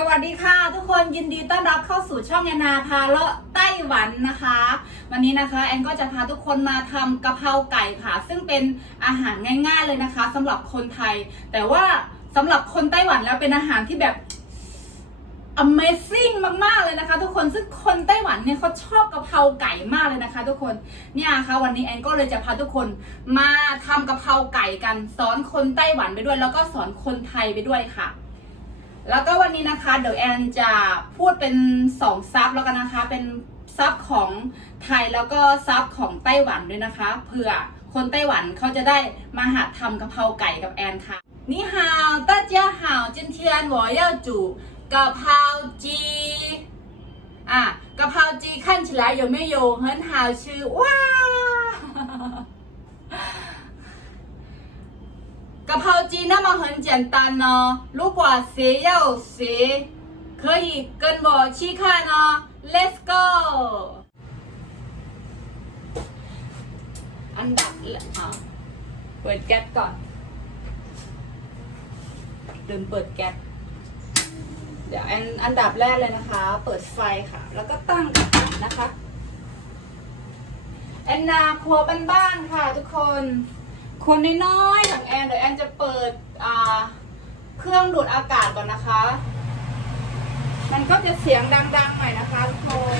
สวัสดีค่ะ ทุกคนยินดีต้อนรับเข้าสู่ช่องแอนนาพาเลาะไต้หวันนะคะ วันนี้นะคะแอนก็จะพาทุกคนมาทำกะเพราไก่ค่ะ ซึ่งเป็นอาหารง่าย ๆเลยนะคะสำหรับคนไทย แต่ว่าสำหรับคนไต้หวันแล้วเป็นอาหารที่แบบ Amazing มากๆเลยนะคะ ทุกคนซึ่งคนไต้หวันเนี่ยเขาชอบกะเพราไก่มากเลยนะคะ ทุกคนเนี่ยค่ะวันนี้แอนก็เลยจะพาทุกคนมาทำกะเพราไก่กันสอนคนไต้หวันไปด้วย แล้วก็สอนคนไทยไปด้วยค่ะ แล้วก็วันนี้นะคะเดี๋ยวแอนจะพูดเป็นสองซับแล้วกันนะคะ เป็นซับของไทยแล้วก็ซับของไต้หวันด้วยนะคะเผื่อคนไต้หวันเขาจะได้มาหัดทำกะเพราไก่กับแอนค่ะนี่ฮาว大家好今天我要煮กะเพราจีอ่ะกะเพราจี看起来有没有很好吃哇 กะเพราจี那么很简单呢，如果谁要学，可以跟我去看哦。Let's go！อันดับแรกอ่ะเปิดแก๊สก่อนลืมเปิดแก๊สเดี๋ยวอันอันดับแรกเลยนะคะ เปิดไฟค่ะ แล้วก็ตั้งกระทะนะคะ แอนนาครัวบ้านๆค่ะทุกคน คนน้อยๆของแอนเดี๋ยวแอนจะเปิดอ่าเครื่องดูดอากาศก่อนนะคะ มันก็จะเสียงดังๆหน่อยนะคะทุกคน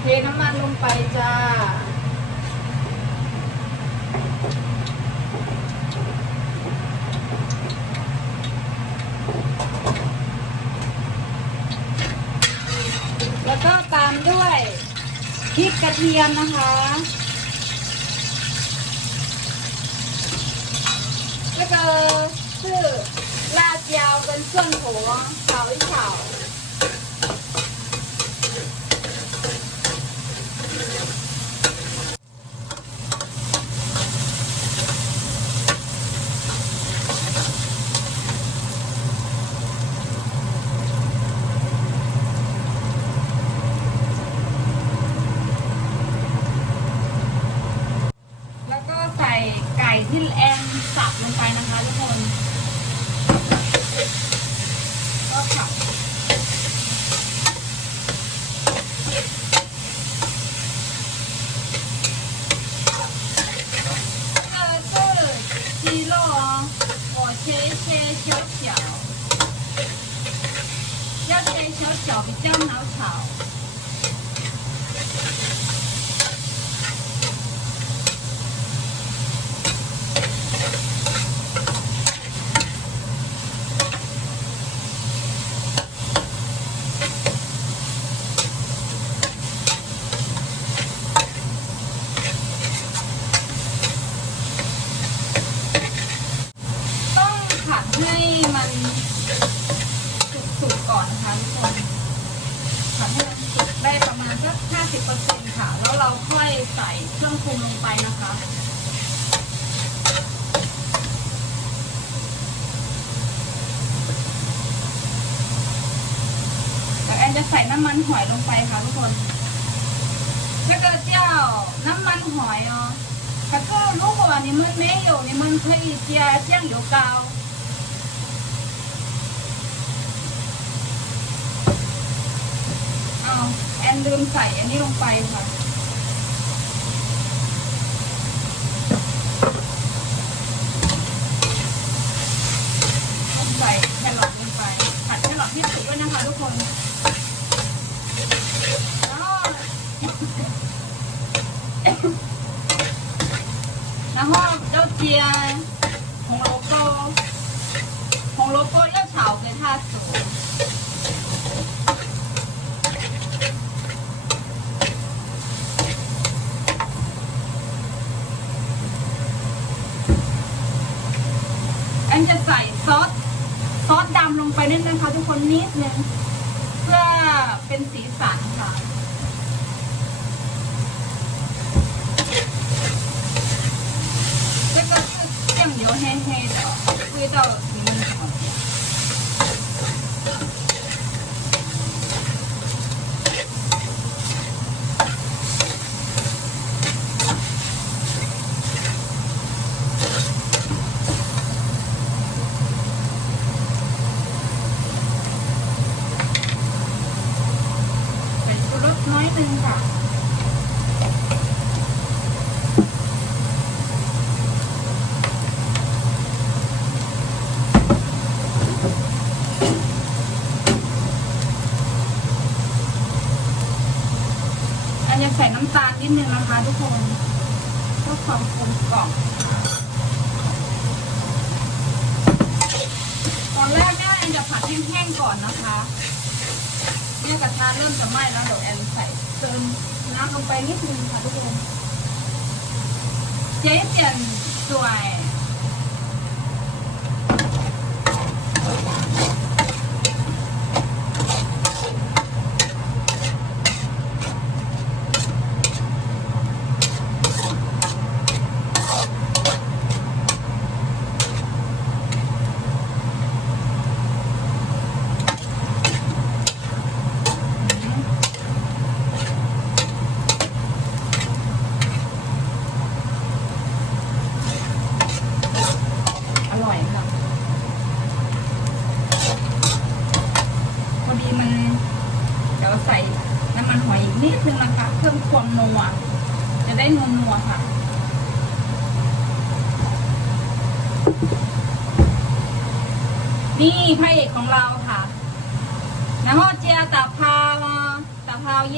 เทน้ำมันลงไปจ้า แล้วก็ตามด้วยพริกกระเทียมนะคะ这个是辣椒跟蒜头炒一炒。 สิบเปอร์เซ็นต์ค่ะ แล้วเราค่อยใส่เครื่องปรุงลงไปนะคะแล้วแอนจะใส่น้ำมันหอยลงไปค่ะทุกคนถ้าเกิเจ้าน้ำมันหอยอ๋อถ้าเกิดลูกว่านี่มันไม่อยู่นี่มันเคยเจียเจียงอยู่เกาเอา นลืมใส่อันนี้ลงไปค่ะ นึงค่ะทุกคนนิดนึงเพื่อเป็นสีสันค่ะ 这个是酱油黑黑的，味道挺好 นึงค่ะใส่น้ำตาลนิดนึงนะคะทุกคนเพื่อคามกลมกล่อมตอนแรกแม่แอนจะผัดแห้งๆก่อนนะคะเมื่อกระทะเริ่มจะไหม้แล้วเดี๋ยวแอนใส่ เติมน้ำลงไปนิดนึงค่ะทุกคนเจ๊เปลี่ยนสวย อร่อยค่ะ พอดีมัน เดี๋ยวใส่น้ำมันหอยอีกนิดนึงนะคะ เพิ่มความนัว จะได้นัวนัวๆค่ะ นี่พระเอกของเราค่ะ然后加打抛啦，打抛叶。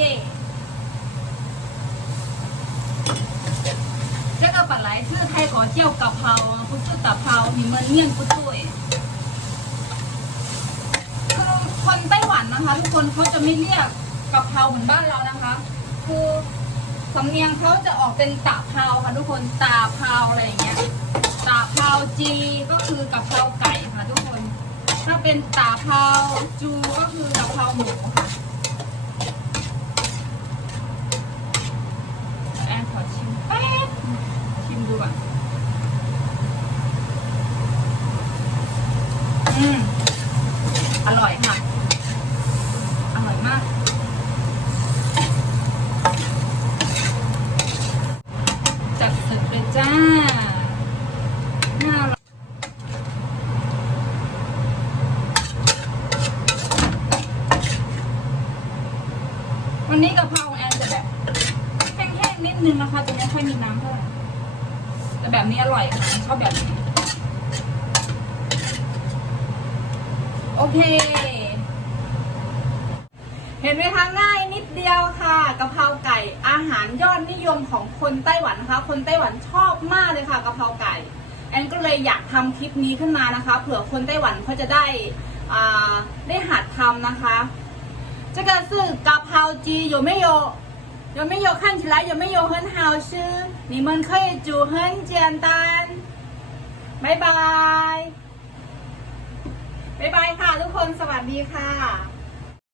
这个本来是泰国叫กะเพรา啊，不是打抛，你们念不对。คือคนไต้หวันนะคะ ทุกคนเขาจะไม่เรียกกะเพราเหมือนบ้านเรานะคะ คือสำเนียงเขาจะออกเป็นตาเพราค่ะ ทุกคนตาเพราอะไรอย่างเงี้ยตาเพราจีก็คือกะเพราไก่ค่ะทุกคน ถ้าเป็นตาเพาจูก็คือกะเพราหมูค่ะแอนขอชิมแป๊บชิมดูก่อนอืม อร่อยค่ะ อร่อยมาก จัดสึกเลยจ้า น่าอร่อย วันนี้กะเพราของแอนจะแบบแห้งๆนิดนึงนะคะจะไม่ค่อยมีน้ำเท่าไหร่แต่แบบนี้อร่อยค่ะชอบแบบนี้โอเค เห็นไหมคะง่ายนิดเดียวค่ะกะเพราไก่อาหารยอดนิยมของคนไต้หวันนะคะ คนไต้หวันชอบมากเลยค่ะกะเพราไก่ แอนก็เลยอยากทำคลิปนี้ขึ้นมานะคะ เผื่อคนไต้หวันเขาจะได้ได้หัดทำนะคะ 这个是กะเพราจี有没有有没有看起来有没有很好吃你们可以煮很简单拜拜 บ๊ายบายค่ะทุกคนสวัสดีค่ะ